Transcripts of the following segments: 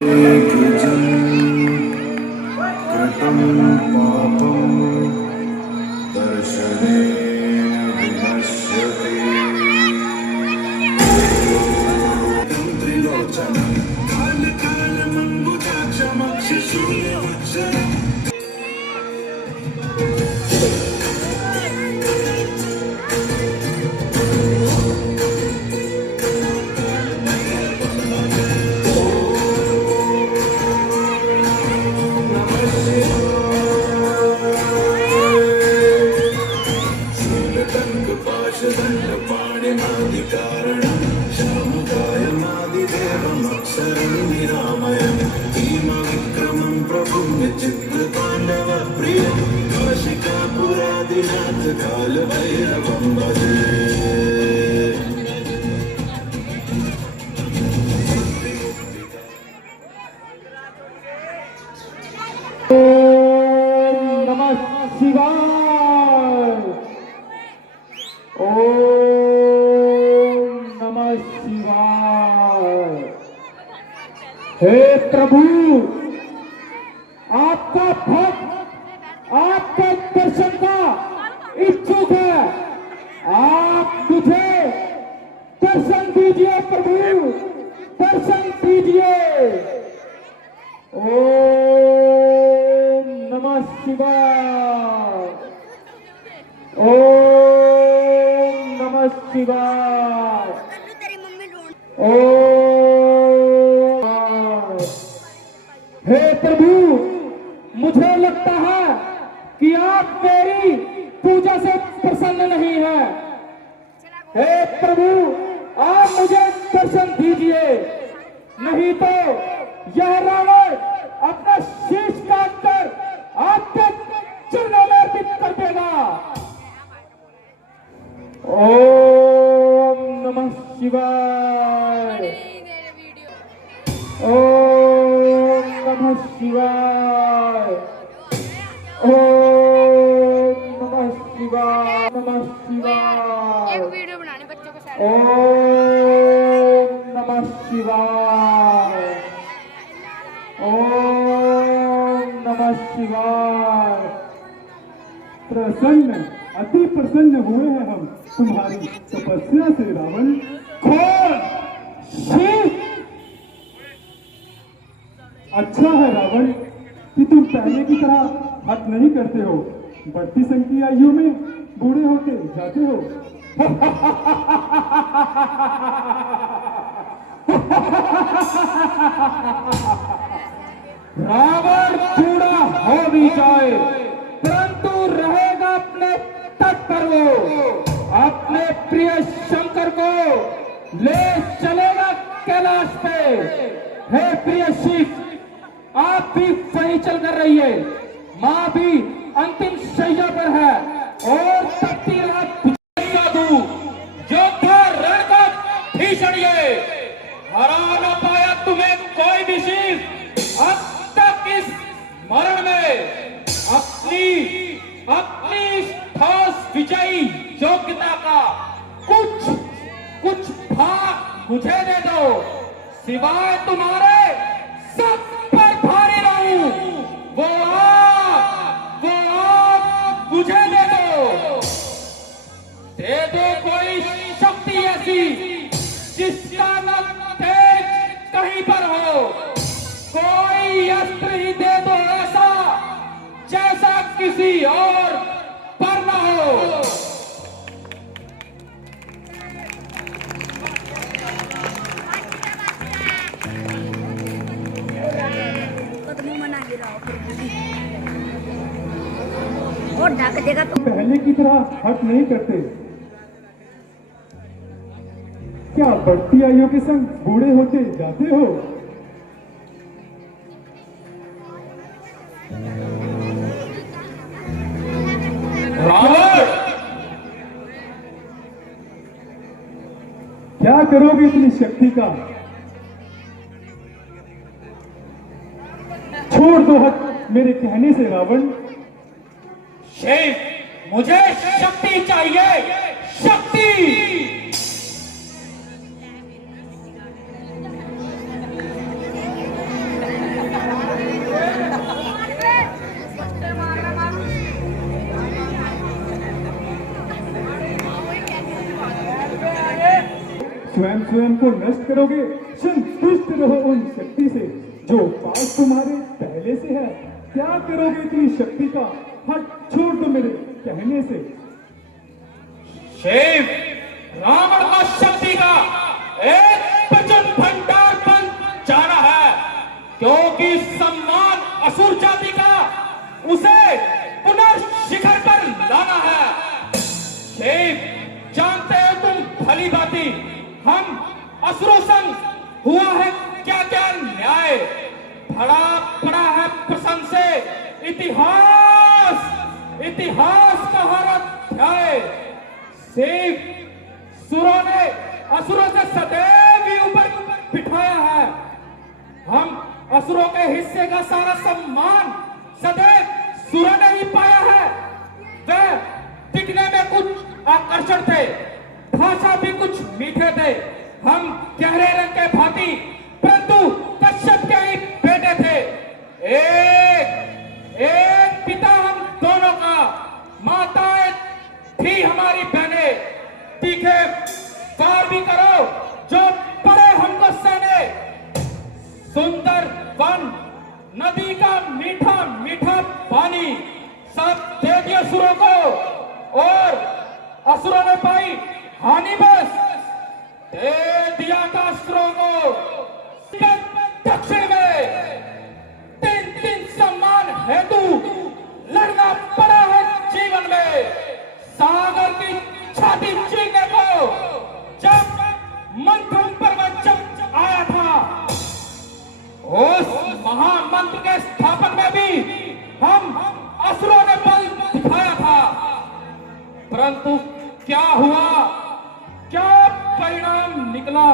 कृतं पापं दर्शनेन विनश्यति त्रिलोचनं कालकालमम्बुजाक्षमक्षशून्यवक्षरम् पाणिनादिकारणं श्यामकायमादिदेवमक्षरं निरामयं भीमविक्रमं प्रभुं विचित्रताण्डवप्रियं काशिकापुरादिनाथ कालभैरवं भजे। नमः शिवाय। ओम नमः शिवाय। हे प्रभु, आपका भक्त आपके दर्शन का इच्छुक है। आप मुझे दर्शन दीजिए प्रभु, दर्शन दीजिए। ओम नमः शिवाय। ओम नमः शिवाय। ओम। हे प्रभु, मुझे लगता है कि आप मेरी पूजा से प्रसन्न नहीं है। हे प्रभु, आप मुझे दर्शन दीजिए, नहीं तो यह रावण अपना शीश काटकर आपके चरणों में अर्पित कर देगा। ओम नमः शिवाय। ओम नमः शिवाय। ओम नमः शिवाय। नमः शिवाय। एक वीडियो बनाने बच्चों के साथ। ओम नमः शिवाय। ओम नमः शिवाय। प्रसन्न, अति प्रसन्न हुए हैं हम तुम्हारी तपस्या से रावण। कौन? शिव? अच्छा है रावण कि तुम पहले की तरह हट नहीं करते हो, बढ़ती संख्या आयु में बूढ़े होते जाते हो। रावण बूढ़ा हो भी जाए परंतु रहेगा अपने तट पर। वो अपने प्रिय शंकर को ले चलेगा कैलाश पे। हे प्रिय शिव, आप भी वहीं चल कर रहिए। माँ भी अंतिम शैया पर है और तपती रात साधु योद्धा रण का भीषण ये हरा न पाया तुम्हें कोई भी शिव। अब तक इस मरण में अपनी ठोस विजयी योग्यता का कुछ भाग मुझे दे दो। सिवाय तुम्हारे सब पर भारी रहूं, वो आप मुझे दे दो कोई शक्ति ऐसी जिसका न तेज कहीं पर हो। कोई अस्त्र ही दे दो ऐसा जैसा किसी और पर न हो। और ढक देगा तो पहले की तरह हट नहीं करते। क्या बढ़ती आयु के संग बूढ़े होते जाते हो? रावण, क्या करोगे इतनी शक्ति का? छोड़ दो हट मेरे कहने से रावण। शिव, मुझे शक्ति चाहिए, शक्ति। स्वयं स्वयं को नष्ट करोगे। संतुष्ट रहो उन शक्ति से जो पास तुम्हारे पहले से है। क्या करोगे इतनी शक्ति का? हट छोड़ दो मेरे कहने से। शिव, रावण का शक्ति का एक वचन भंडार बन जाना है, क्योंकि सम्मान असुर जाति का उसे पुनर्शिखर पर लाना है। शिव, जानते हो तुम भली भांति हम असुरों संग हुआ है क्या क्या न्याय। भरा पड़ा है प्रसन्न से इतिहास, इतिहास का हर अध्याय। शिव, सुरों ने असुरों से सदैव ही ऊपर बिठाया है। हम असुरों के हिस्से का सारा सम्मान सदैव सुरों ने ही पाया है। वे दिखने में कुछ आकर्षण थे, भाषा भी कुछ मीठे थे। हम गहरे रंग के भांति परंतु कश्यप के ही बेटे थे। एक पिता हम दोनों का, माताएं थी हमारी बहनें। तीखे पार भी करो जो पड़े हमको सहने। सुंदर वन, नदी का मीठा मीठा पानी सब दे दिया असुरों को, और असुरों ने पाई हानि बस दे दिया था असुरों को। दक्षिण में तीन सम्मान हेतु लड़ना पड़ा है जीवन में। सागर की छाती चीरने को जब मंथन पर्वत जब आया था, उस महामंत्र के स्थापन में भी हम असुरों ने बल दिखाया था। परंतु क्या हुआ, क्या परिणाम निकला?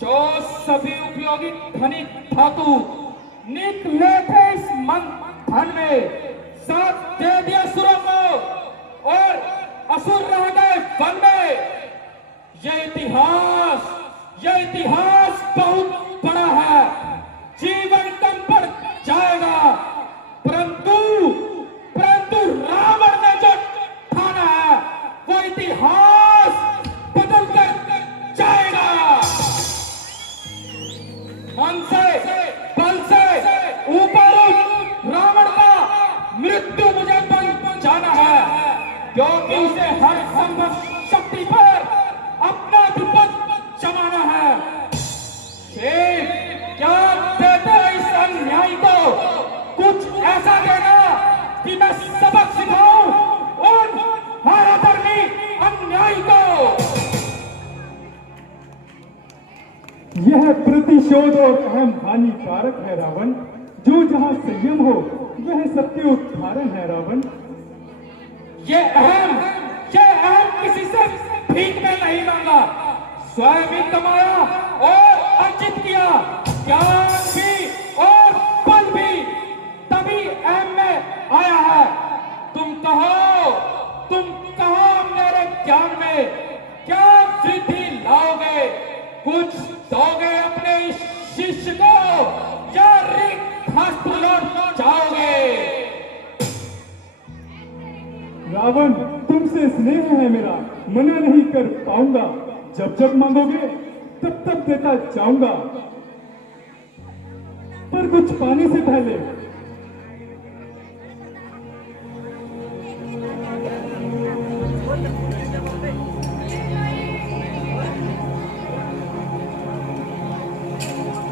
जो सभी उपयोगी खनिज धातु निकले थे इस मंथन में, साथ दे दिया असुरों को, और असुर रह गए वन में। यह इतिहास बहुत बड़ा है। जीवन कम पड़ जाएगा, परंतु रावण ने जो ठाना है वो इतिहास बदल कर जाएगा। मन से बल से ऊपर उठ, रावण का मृत्यु मुझे बन जाना है, क्योंकि उसे हर संभव शक्ति पर अपना अधिपत्य जमाना है। शिव, क्या देते इस अन्यायी को? कुछ ऐसा देना कि मैं सबक सिखाऊं उन हाराधर्मी अन्यायी को। यह प्रतिशोध और अहम हानिकारक है रावण। जो जहां संयम हो वह सत्य उद्धारण है रावण। ये अहम किसी से भीख में नहीं मांगा, स्वयं ही कमाया और अर्जित किया। ज्ञान भी और बल भी तभी अहम में आया है। तुम कहो मेरे ज्ञान में क्या वृद्धि लाओगे? कुछ दोगे अपने इस शिष्य को, या रिक्त हस्त लौट जाओगे? रावण, तुमसे स्नेह है मेरा, मना नहीं कर पाऊंगा। जब जब मांगोगे तब तब देता जाऊंगा, पर कुछ पाने से पहले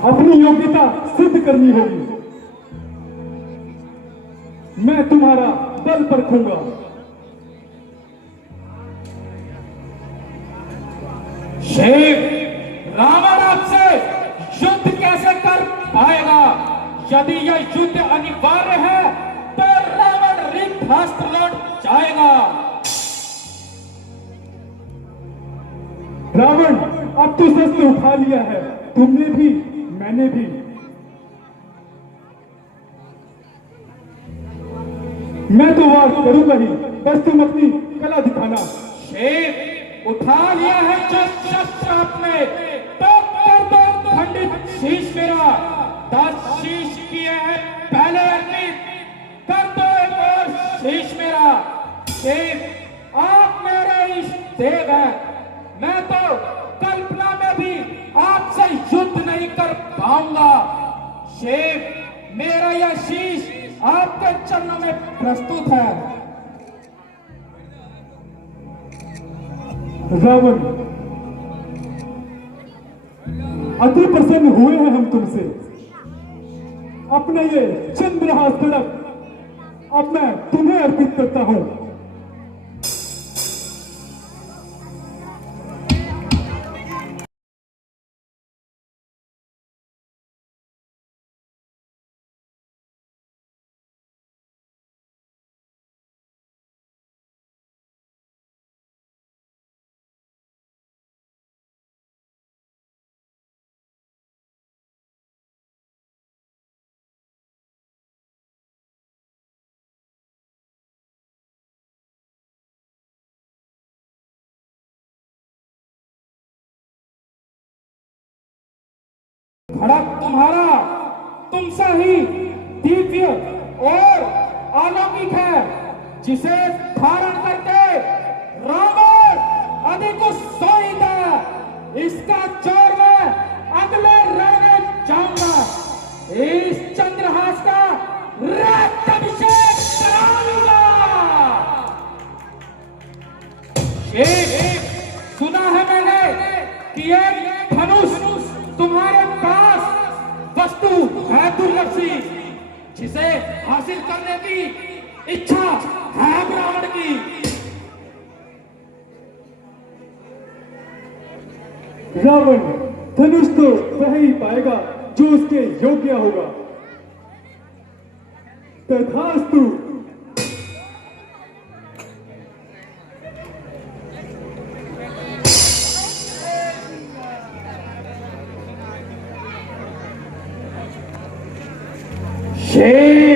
अपनी योग्यता सिद्ध करनी होगी। मैं तुम्हारा बल परखूंगा। शिव, रावण आपसे युद्ध कैसे कर पाएगा? यदि यह युद्ध अनिवार्य है तो रावण रिक्त हस्त लौट जाएगा। रावण, अब तो शस्त्र उठा लिया है, तुमने भी मैंने भी। मैं तो वार करूंगा ही, बस तुम अपनी कला दिखाना। शिव, उठा लिया है जो शस्त्र आपने, तो कर दो खंडित शीश मेरा। 10 शीश किए हैं पहले अर्पित, कर दो एक और शीश मेरा। शिव, आप मेरे इष्ट देव हैं, मैं तो कल्पना दिखाऊंगा। शेख, मेरा यह शीश आपके चरणों में प्रस्तुत है। रावण, अति प्रसन्न हुए हैं हम तुमसे। अपना ये चंद्रहास खड़ग अब मैं तुम्हें अर्पित करता हूं। खड़ग तुम्हारा तुमसे ही दिव्य और अलौकिक है, जिसे धारण करके रावण अधिक उत्साहित है। इसका जोर मैं अगले रण में जाऊंगा। इस चंद्रहास का राज्याभिषेक कराऊंगा। एक सुना है मैंने कि एक धनुष तुम्हारे पास वस्तु है दुर्लभ सी, जिसे हासिल करने की इच्छा है रावण की। रावण धनुष तो वह ही पाएगा जो उसके योग्य होगा। तथास्तु। शेख,